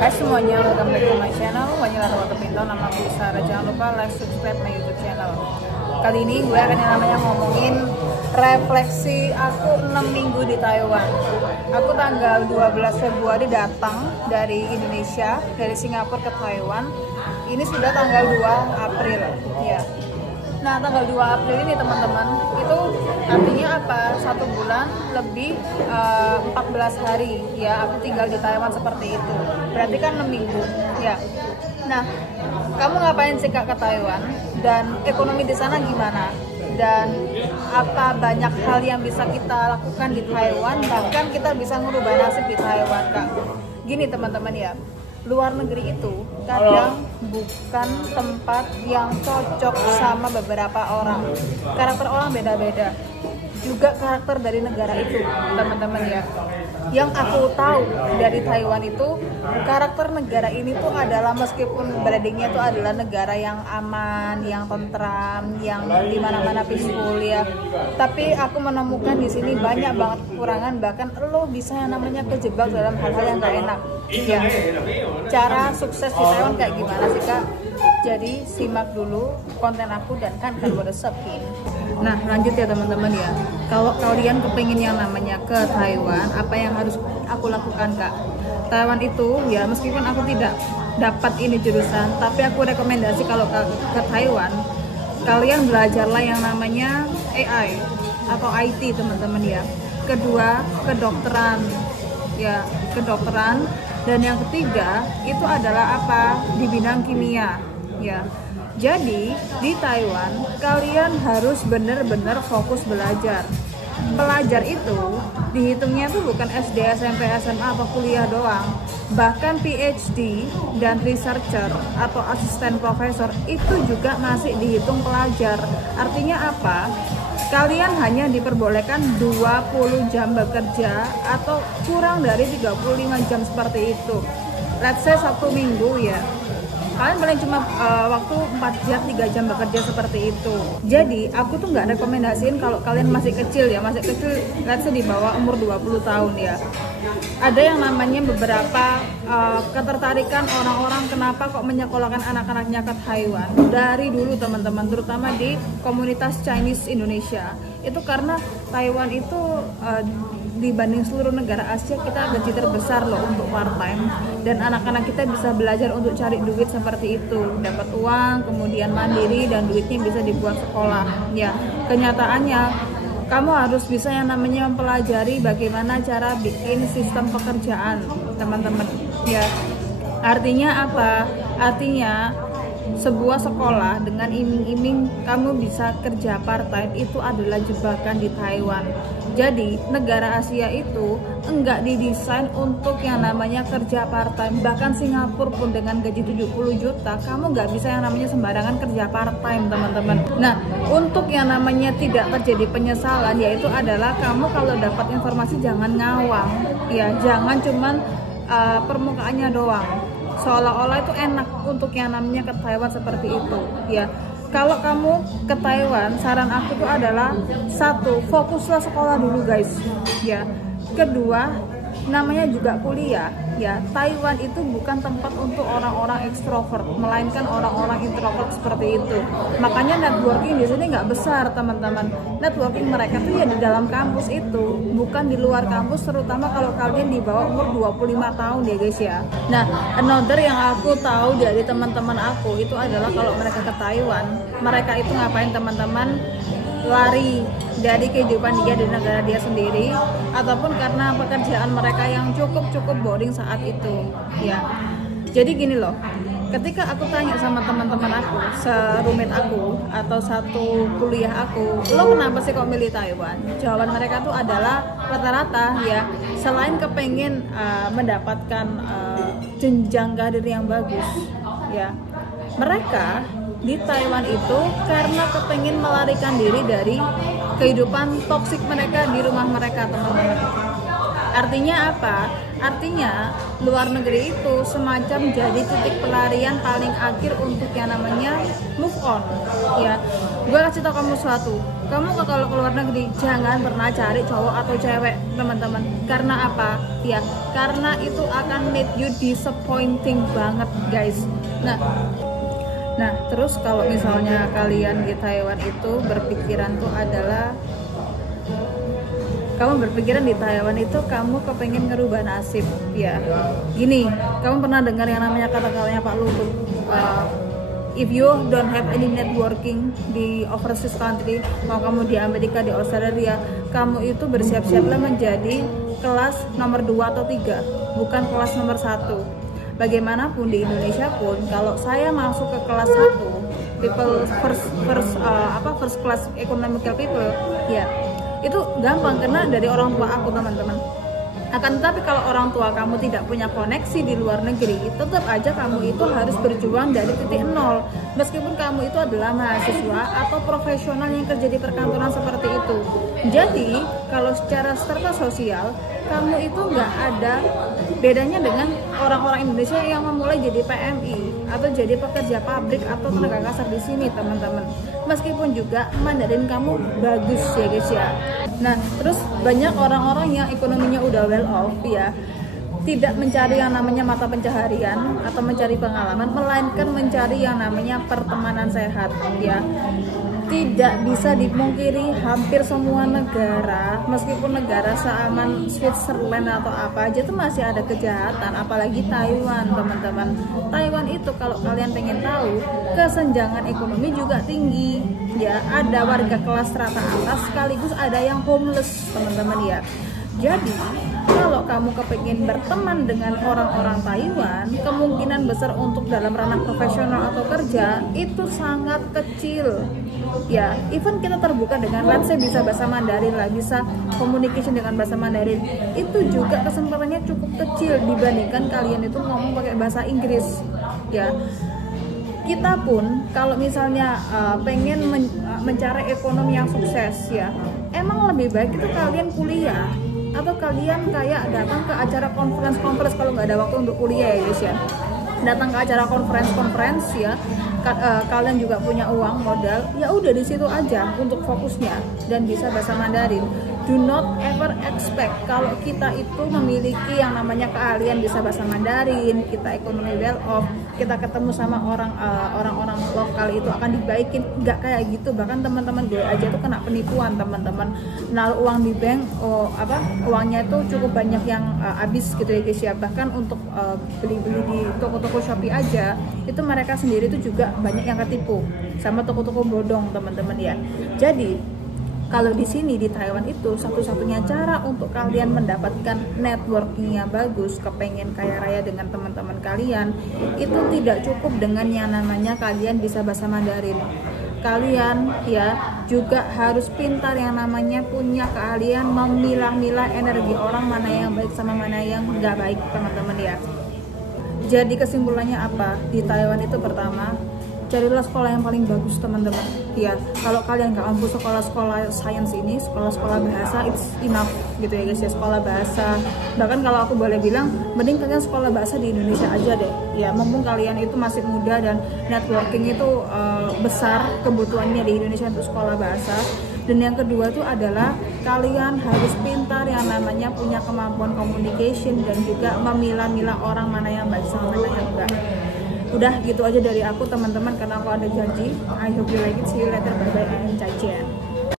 Hai semuanya, welcome back to my channel. Wanita Warga Pinto, nama aku Sarah. Jangan lupa like, subscribe my YouTube channel. Kali ini gue akan ngomongin refleksi aku 6 minggu di Taiwan. Aku tanggal 12 Februari datang dari Indonesia, dari Singapura ke Taiwan. Ini sudah tanggal 2 April ya. Nah, tanggal 2 April ini teman-teman, itu artinya apa? 1 bulan lebih 14 hari ya aku tinggal di Taiwan seperti itu. Berarti kan 6 minggu ya. Nah, kamu ngapain sih Kak ke Taiwan? Dan ekonomi di sana gimana? Dan apa banyak hal yang bisa kita lakukan di Taiwan? Bahkan kita bisa merubah nasib di Taiwan Kak. Gini teman-teman ya, luar negeri itu kadang bukan tempat yang cocok sama beberapa orang. Karakter orang beda-beda. Juga karakter dari negara itu, teman-teman ya. Yang aku tahu dari Taiwan itu, karakter negara ini tuh adalah, meskipun brandingnya itu adalah negara yang aman, yang tentram, yang dimana-mana peaceful ya. Tapi aku menemukan di sini banyak banget kekurangan, bahkan lo bisa yang namanya kejebak dalam hal-hal yang gak enak. Ya, cara sukses di Taiwan kayak gimana sih Kak? Jadi simak dulu konten aku dan kan gue resepin. Nah lanjut ya teman-teman ya. Kalau kalian kepingin yang namanya ke Taiwan, apa yang harus aku lakukan Kak? Taiwan itu ya, meskipun aku tidak dapat ini jurusan, tapi aku rekomendasi kalau ke Taiwan, kalian belajarlah yang namanya AI atau IT teman-teman ya. Kedua, kedokteran ya, kedokteran. Dan yang ketiga itu adalah apa? Di bidang kimia ya. Jadi di Taiwan kalian harus benar-benar fokus belajar. Pelajar itu dihitungnya tuh bukan SD, SMP, SMA atau kuliah doang. Bahkan PhD dan researcher atau asisten profesor itu juga masih dihitung pelajar. Artinya apa? Kalian hanya diperbolehkan 20 jam bekerja atau kurang dari 35 jam seperti itu. Let's say 1 minggu ya, kalian paling cuma waktu 4 jam, 3 jam bekerja seperti itu. Jadi aku tuh nggak rekomendasiin kalau kalian masih kecil ya, masih kecil, let's say di bawah umur 20 tahun ya. Ada yang namanya beberapa ketertarikan orang-orang kenapa kok menyekolahkan anak-anaknya ke Taiwan dari dulu teman-teman, terutama di komunitas Chinese Indonesia. Itu karena Taiwan itu dibanding seluruh negara Asia, kita gaji terbesar loh untuk part time, dan anak-anak kita bisa belajar untuk cari duit seperti itu, dapat uang, kemudian mandiri, dan duitnya bisa dibuat sekolah ya. Kenyataannya kamu harus bisa yang namanya mempelajari bagaimana cara bikin sistem pekerjaan teman-teman ya. Artinya apa? Artinya sebuah sekolah dengan iming-iming kamu bisa kerja part-time itu adalah jebakan di Taiwan. Jadi negara Asia itu enggak didesain untuk yang namanya kerja part-time. Bahkan Singapura pun dengan gaji 70 juta kamu nggak bisa yang namanya sembarangan kerja part-time teman-teman. Nah, untuk yang namanya tidak terjadi penyesalan, yaitu adalah kamu kalau dapat informasi jangan ngawang ya, jangan cuman permukaannya doang, seolah-olah itu enak untuk yang namanya ke Taiwan seperti itu ya. Kalau kamu ke Taiwan, saran aku tuh adalah, 1, fokuslah sekolah dulu guys ya. Kedua, namanya juga kuliah ya. Taiwan itu bukan tempat untuk orang-orang ekstrovert, melainkan orang-orang introvert seperti itu. Makanya networking di sini nggak besar teman-teman. Networking mereka tuh ya di dalam kampus itu, bukan di luar kampus, terutama kalau kalian di bawah umur 25 tahun ya guys ya. Nah, another yang aku tahu dari teman-teman aku itu adalah kalau mereka ke Taiwan, mereka itu ngapain teman-teman? Lari dari kehidupan dia di negara dia sendiri, ataupun karena pekerjaan mereka yang cukup boring saat itu ya. Jadi gini loh, ketika aku tanya sama teman-teman aku, serumit aku atau satu kuliah aku, lo kenapa sih kok milih Taiwan? Jawaban mereka tuh adalah rata-rata ya, selain kepengen mendapatkan jenjang karir yang bagus ya, mereka di Taiwan itu karena kepengen melarikan diri dari kehidupan toksik mereka di rumah mereka teman-teman. Artinya apa? Artinya luar negeri itu semacam jadi titik pelarian paling akhir untuk yang namanya move on. Ya, gue kasih tau kamu suatu, kamu kalau ke luar negeri jangan pernah cari cowok atau cewek teman-teman. Karena apa? Ya, karena itu akan make you disappointing banget guys. Nah terus kalau misalnya kalian di Taiwan itu berpikiran tuh adalah kamu berpikiran di Taiwan itu kamu kepengen ngerubah nasib, ya gini, kamu pernah dengar yang namanya kata-katanya Pak Luhut, if you don't have any networking di overseas country, mau kamu di Amerika, di Australia, kamu itu bersiap-siaplah menjadi kelas nomor 2 atau 3, bukan kelas nomor 1. Bagaimanapun di Indonesia pun, kalau saya masuk ke kelas 1, people first class economical people, ya itu gampang karena dari orang tua aku teman-teman. Akan tetapi kalau orang tua kamu tidak punya koneksi di luar negeri, tetap aja kamu itu harus berjuang dari titik nol. Meskipun kamu itu adalah mahasiswa atau profesional yang kerja di perkantoran seperti itu. Jadi kalau secara strata sosial kamu itu nggak ada bedanya dengan orang-orang Indonesia yang memulai jadi PMI atau jadi pekerja pabrik atau tenaga kasar di sini teman-teman. Meskipun juga Mandarin kamu bagus ya guys ya. Nah terus banyak orang-orang yang ekonominya udah well off ya, tidak mencari yang namanya mata pencaharian atau mencari pengalaman, melainkan mencari yang namanya pertemanan sehat ya. Tidak bisa dipungkiri hampir semua negara, meskipun negara seaman Switzerland atau apa aja itu masih ada kejahatan, apalagi Taiwan teman-teman. Taiwan itu kalau kalian pengen tahu, kesenjangan ekonomi juga tinggi ya, ada warga kelas strata atas sekaligus ada yang homeless teman-teman ya. Jadi kalau kamu kepingin berteman dengan orang-orang Taiwan, kemungkinan besar untuk dalam ranah profesional atau kerja itu sangat kecil ya. Even kita terbuka dengan let's say bisa bahasa Mandarin lah, bisa communication dengan bahasa Mandarin, itu juga kesempatannya cukup kecil dibandingkan kalian itu ngomong pakai bahasa Inggris ya. Kita pun kalau misalnya pengen mencari ekonomi yang sukses ya, emang lebih baik itu kalian kuliah atau kalian kayak datang ke acara conference kalau nggak ada waktu untuk kuliah ya guys ya, datang ke acara conference ya. Kalian juga punya uang modal, ya udah di situ aja untuk fokusnya dan bisa bahasa Mandarin. Do not ever expect kalau kita itu memiliki yang namanya keahlian bisa bahasa Mandarin, kita ekonomi well off, kita ketemu sama orang-orang lokal itu akan dibaikin. Nggak kayak gitu. Bahkan teman-teman gue aja tuh kena penipuan teman-teman, naruh uang di bank, uangnya itu cukup banyak yang habis gitu ya guys ya. Bahkan untuk beli-beli di toko-toko Shopee aja itu mereka sendiri tuh juga banyak yang ketipu sama toko-toko bodong teman-teman ya. Jadi kalau di sini di Taiwan itu satu-satunya cara untuk kalian mendapatkan networkingnya bagus, kepengen kaya raya dengan teman-teman kalian, itu tidak cukup dengan yang namanya kalian bisa bahasa Mandarin. Kalian ya juga harus pintar yang namanya punya keahlian memilah-milah energi orang, mana yang baik sama mana yang nggak baik teman-teman ya. Jadi kesimpulannya apa? Di Taiwan itu pertama, carilah sekolah yang paling bagus teman-teman ya. Kalau kalian nggak mampu sekolah-sekolah sains ini, sekolah-sekolah bahasa it's enough gitu ya guys ya, sekolah bahasa. Bahkan kalau aku boleh bilang, mending kalian sekolah bahasa di Indonesia aja deh ya, mumpung kalian itu masih muda dan networking itu besar kebutuhannya di Indonesia untuk sekolah bahasa. Dan yang kedua itu adalah kalian harus pintar yang namanya punya kemampuan communication dan juga memilah-milah orang mana yang baik sama mana yang enggak. Udah gitu aja dari aku teman-teman, karena aku ada janji. I hope you like it. See you later. Bye bye and 再见.